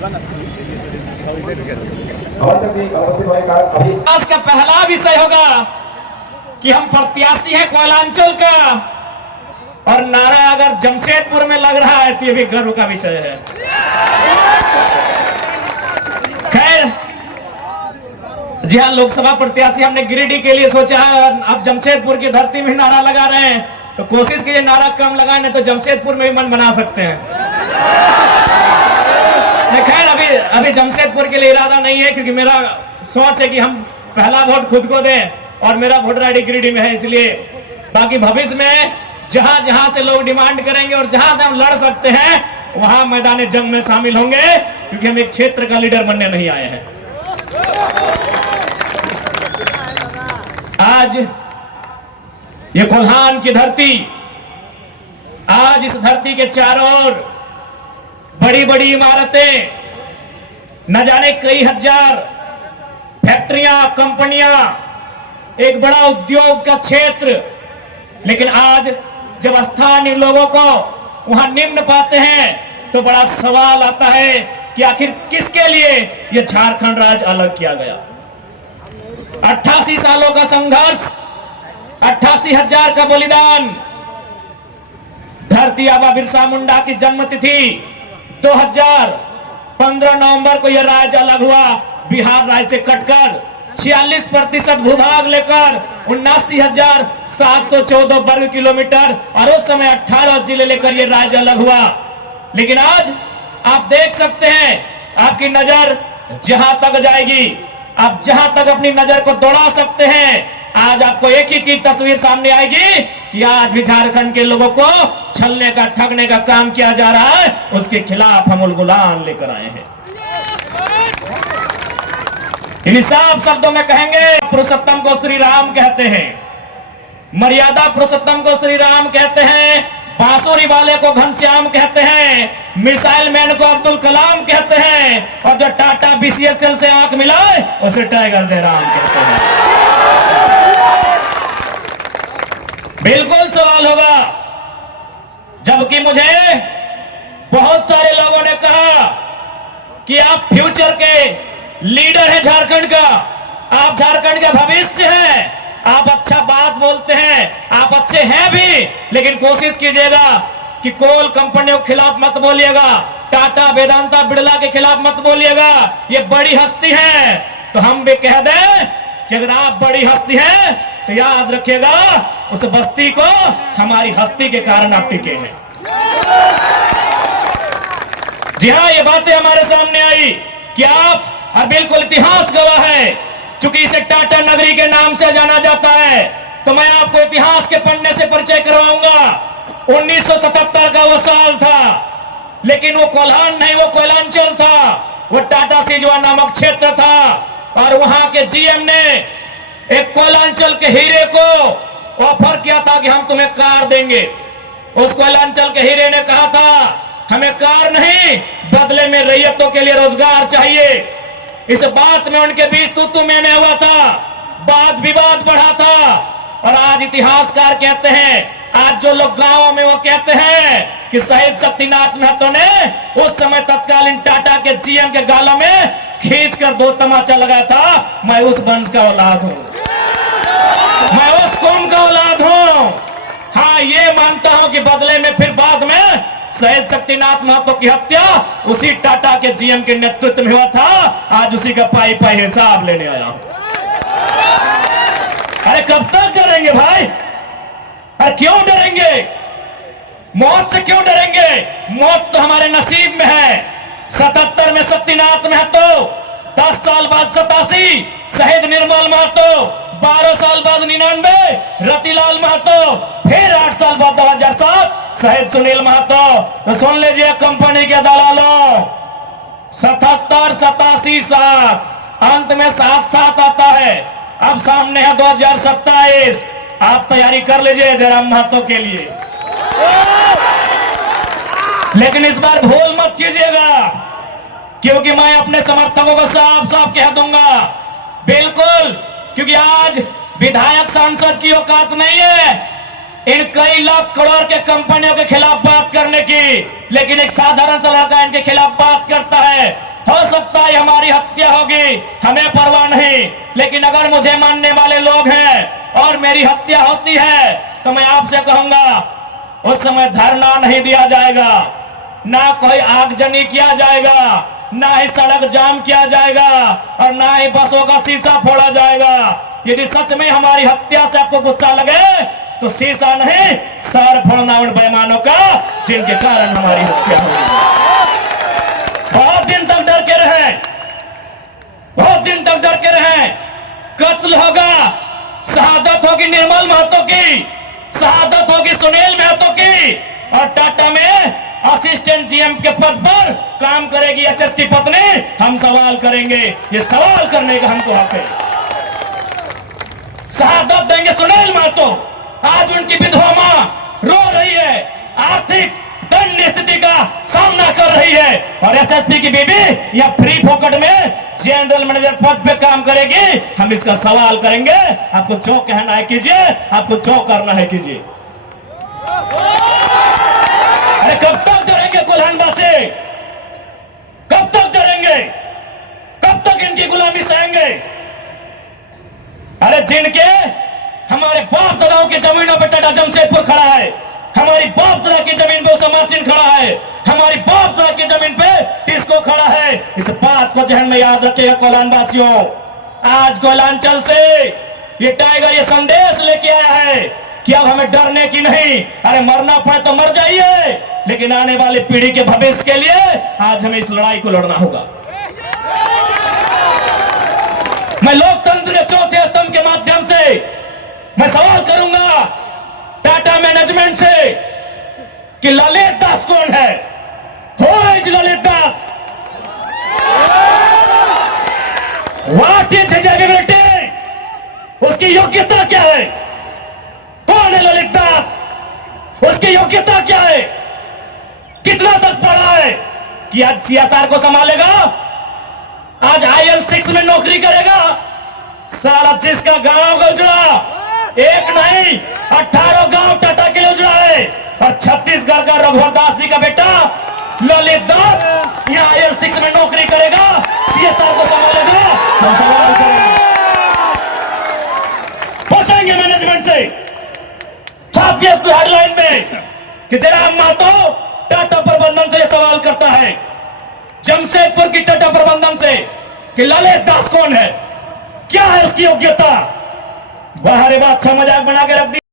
आज का पहला विषय होगा कि हम प्रत्याशी हैं कोयलांचल का, और नारा अगर जमशेदपुर में लग रहा है तो ये भी गर्व का विषय है। खैर, जी हाँ, लोकसभा प्रत्याशी हमने गिरिडीह के लिए सोचा है, और अब जमशेदपुर की धरती में नारा लगा रहे हैं, तो कोशिश कीजिए नारा कम लगाने, तो जमशेदपुर में भी मन बना सकते हैं। खैर, अभी जमशेदपुर के लिए इरादा नहीं है, क्योंकि मेरा सोच है कि हम पहला वोट खुद को दें, और मेरा वोटर आईडी गिरिडीह में है, इसलिए बाकी भविष्य में जहां जहां से लोग डिमांड करेंगे और जहां से हम लड़ सकते हैं वहां मैदान जंग में शामिल होंगे, क्योंकि हम एक क्षेत्र का लीडर बनने नहीं आए हैं। आज ये कोल्हान की धरती, आज इस धरती के चारों ओर बड़ी बड़ी इमारतें, न जाने कई हजार फैक्ट्रियां, कंपनियां, एक बड़ा उद्योग का क्षेत्र, लेकिन आज जब स्थानीय लोगों को वहां निम्न पाते हैं तो बड़ा सवाल आता है कि आखिर किसके लिए यह झारखंड राज्य अलग किया गया। 88 सालों का संघर्ष, 88,000 का बलिदान, धरती आबा बिरसा मुंडा की जन्मतिथि 2015 नवंबर को यह राज्य अलग हुआ, बिहार राज्य से कटकर 46% भूभाग लेकर 79,714 वर्ग किलोमीटर, और उस समय 18 जिले लेकर यह राज्य अलग हुआ। लेकिन आज आप देख सकते हैं, आपकी नजर जहां तक जाएगी, आप जहां तक अपनी नजर को दौड़ा सकते हैं, आज आपको एक ही चीज तस्वीर सामने आएगी कि आज भी झारखंड के लोगों को छलने का, ठगने का काम किया जा रहा है, उसके खिलाफ हम उलगुलान लेकर आए हैं। इन साफ शब्दों में कहेंगे, पुरुषोत्तम को श्री राम कहते हैं, मर्यादा पुरुषोत्तम को श्री राम कहते हैं, बांसुरी वाले को घनश्याम कहते हैं, मिसाइल मैन को अब्दुल कलाम कहते हैं, और जो टाटा बीसीएसएल से आंख मिलाए उसे टाइगर जयराम कहते हैं। बिल्कुल सवाल होगा, जबकि मुझे बहुत सारे लोगों ने कहा कि आप फ्यूचर के लीडर है झारखंड का, आप झारखंड का भविष्य हैं, आप अच्छा बात बोलते हैं, आप अच्छे हैं भी, लेकिन कोशिश कीजिएगा कि कोल कंपनियों के खिलाफ मत बोलिएगा, टाटा, वेदांता, बिड़ला के खिलाफ मत बोलिएगा, ये बड़ी हस्ती है। तो हम भी कह दें कि अगर आप बड़ी हस्ती हैं तो याद रखिएगा, उस बस्ती को हमारी हस्ती के कारण आप टिके हैं। जी हाँ, ये बातें हमारे सामने आई कि आप, और बिल्कुल इतिहास गवाह है, चूंकि इसे टाटा नगरी के नाम से जाना जाता है, तो मैं आपको इतिहास के पन्ने से परिचय करवाऊंगा। 1977 का वो साल था, लेकिन वो कोल्हान नहीं, वो कोयलांचल था, वो टाटा सिजवा नामक क्षेत्र था, और वहां के जीएम ने एक कोयलांचल के हीरे को ऑफर किया था कि हम तुम्हें कार देंगे। उस कोयलांचल के हीरे ने कहा था, हमें कार नहीं, बदले में रैयतों के लिए रोजगार चाहिए। इस बात में उनके बीच तू मैं हुआ था, वाद विवाद बढ़ा था, और आज इतिहासकार कहते हैं, आज जो लोग गांवों में वो कहते हैं कि शहीद शक्तिनाथ महतो ने उस समय तत्कालीन टाटा के जीएम के गालों में खींचकर 2 तमाचा लगाया था, मैं उस वंश का औलाद हूं, मैं उस कौम का औलाद हूं। हाँ, ये मानता हूं कि बदले में फिर बाद में शहीद शक्तिनाथ महतो की हत्या उसी टाटा के जीएम के नेतृत्व में हुआ था, आज उसी का पाई पाई हिसाब लेने आया हूं। अरे कब तक डरेंगे भाई? अरे क्यों डरेंगे? मौत से क्यों डरेंगे? मौत तो हमारे नसीब में है। 77 में शक्तिनाथ महतो, 10 साल बाद 87 शहीद निर्मल महतो, 12 साल बाद 99 रतिलाल महतो, फिर 8 साल बाद 2007 शहीद सुनील महतो। तो सुन लीजिए कंपनी के दलालों, 77, 87, 7, अंत में 7 आता है। अब सामने है 2027, आप तैयारी कर लीजिए जयराम महतो के लिए, लेकिन इस बार भूल मत कीजिएगा, क्योंकि मैं अपने समर्थकों को साफ साफ कह दूंगा, बिल्कुल, क्योंकि आज विधायक सांसद की औकात नहीं है इन कई लाख करोड़ के कंपनियों के खिलाफ बात करने की, लेकिन एक साधारण सा लड़का इनके खिलाफ बात करता है। चाहे हमारी हत्या होगी, हमें परवाह नहीं, लेकिन अगर मुझे मानने वाले लोग हैं और मेरी हत्या होती है तो मैं आपसे कहूंगा उस समय धरना नहीं दिया जाएगा, ना कोई आगजनी किया जाएगा, ना ही सड़क जाम किया जाएगा और ना ही बसों का शीशा फोड़ा जाएगा। यदि सच में हमारी हत्या से आपको गुस्सा लगे तो शीशा नहीं, सर फोड़ना उन बेईमानों का जिनके कारण हमारी हत्या हुई। बहुत दिन तक डर के रहे, बहुत दिन तक डर के रहे। कत्ल होगा, शहादत होगी निर्मल महतो की, शहादत होगी सुनील महतो की, और टाटा में असिस्टेंट जीएम के पद पर काम करेगी एसएस की पत्नी। हम सवाल करेंगे, ये सवाल करने का हमको हक है। शहादत देंगे सुनील महतो। आज उनकी विधवा मां रो रही है, आर्थिक दंड स्थिति का सामना कर रही है, और एसएसपी की बीबी या फ्री फोकट में जनरल मैनेजर पद पे काम करेगी। हम इसका सवाल करेंगे। आपको जो कहना है कीजिए, आपको जो करना है कीजिए। अरे कब तक डरेंगे कोल्हानवासी? कब तक डरेंगे? कब तक इनकी गुलामी सहेंगे? अरे जिनके हमारे बाप दादाओं की जमीनों पे टाटा जमशेदपुर खड़ा है, हमारी बाप दादा की जमीन पे मार्जिन खड़ा है, हमारी बाप दादा की जमीन पे टिस्को खड़ा है। इस बात को जहन में याद रखिएगा कोल्हानवासियों। आज कोयलांचल से ये टाइगर ये संदेश लेके आया है कि अब हमें डरने की नहीं, अरे मरना पड़े तो मर जाइए, लेकिन आने वाली पीढ़ी के भविष्य के लिए आज हमें इस लड़ाई को लड़ना होगा। मैं लोकतंत्र के चौथे स्तंभ के माध्यम से मैं सवाल करूंगा टाटा मैनेजमेंट से कि ललित दास कौन है? Who is Lalit Das? What is his ability? उसकी योग्यता क्या है? कौन है ललित दास? उसकी योग्यता क्या है? कितना तक पढ़ा है कि आज सीएसआर को संभालेगा? आज IL6 में नौकरी करेगा? सारा जिसका गांव को उजड़ा, एक नहीं 18 गांव टाटा के लिए उजड़ा है, और छत्तीसगढ़ का रघुवर दास जी का बेटा ललित दास यहाँ IL6 में नौकरी करेगा, सीएसआर को संभालेगा। हम सवाल करेंगे, पूछेंगे मैनेजमेंट से, छापिए इसको हेडलाइन में कि जनाब महतो टाटा प्रबंधन से सवाल करता है, जमशेदपुर की टाटा प्रबंधन से, कि ललित दास कौन है, क्या है उसकी योग्यता। बाहरी बात मजाक बना के रख दी।